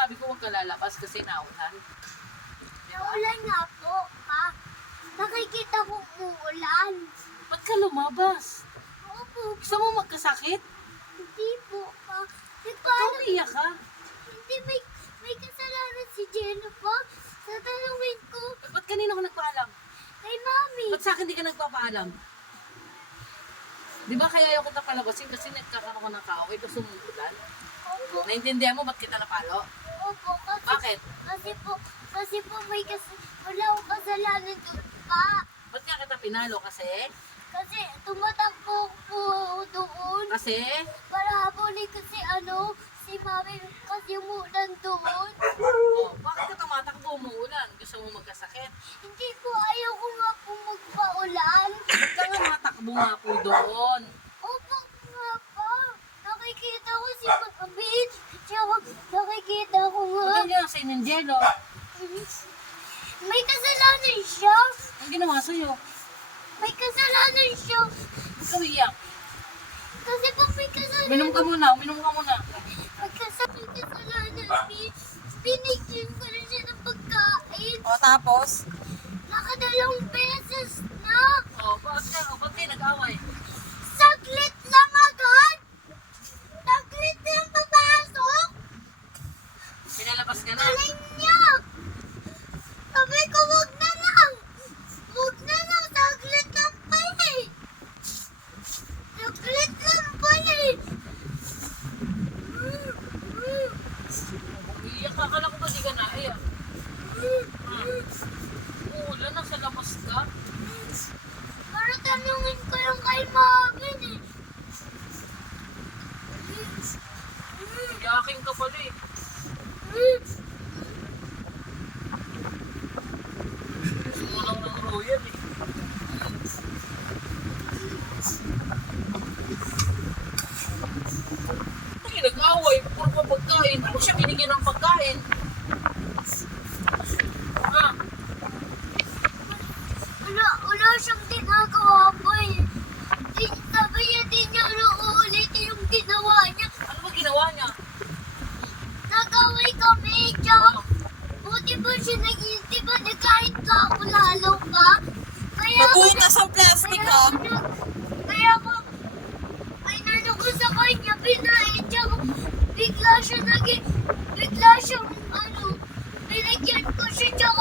sabi ko huwag ka lalabas kasi naulan. Naulan nga po, pa. Nakikita ko umuulan. Ba't ka lumabas? Opo, Gusto mo magkasakit? hindi po, pa. Hindi ko Ikaw alam. umiyak ka. Hindi, may kasalanan si Jenna po. Tatanungin ko Ba't kanina ko nagpaalam? kay Mami. Ba't sa akin di ka nagpapaalam? Di ba kaya ayaw kita palabasin kasi nagkakaroon ka ng kaaway tapos umuulan? Opo, Naintindihan mo ba't kita napalo? opo. Bakit? Kasi po wala akong kasalanan doon, pa. Ba't nga kita pinalo? Kasi? Kasi tumatakbo po doon. Kasi? Para habulin kasi si Mami kasi umulan doon. Oh, bakit ka tumatakbo umuulan? Gusto mo magkasakit? Hindi po, ayaw ko nga po magpaulan. Ba't ka nga matakbo nga po doon? Opo nga pa. Nakikita ko si Mami. Tsaka nakikita ko nga. Ba't hindi lang sa inyong jello? May kasalanan siya. Ang ginawa sa'yo? May kasalanan siya. Ba't ka umiyak? Kasi po may kasalanan. Uminom ka muna, uminom ka muna. May kasalanan. Binigyan ko na siya ng pagkain. O tapos? Nakadalawang beses na. O, ba't kayo nag-away? Saglit lang agad. Saglit lang papasok. Pinalabas ka na? Alin niya. Sabi ko, wag na lang. Wag na lang. Saglit lang pala eh. Saglit lang pala eh. Umiyak ka, akala ko ba di ka naiyak? Uulan, nasa labas ka? Para tanungin ko yung kay Mami eh. Iyakin ka pala eh. Gusto mo lang ng royal eh. Ay, nag-away, puro pa pagkain. Ano siya binigyan ng pagkain? Ha? Wala siyang ginagawa po eh. Sabi niya di niya uulitin yung ginawa niya. Ano ba ginawa niya? Nag-away kami, tsaka buti ba siya di ba nagkahit ka ako lalo pa? Kaya Nabutas ang plastic ha? Kaya ako, ay nano ko sa kanya, pinain, tsaka bigla siyang binigyan ko siya, tsaka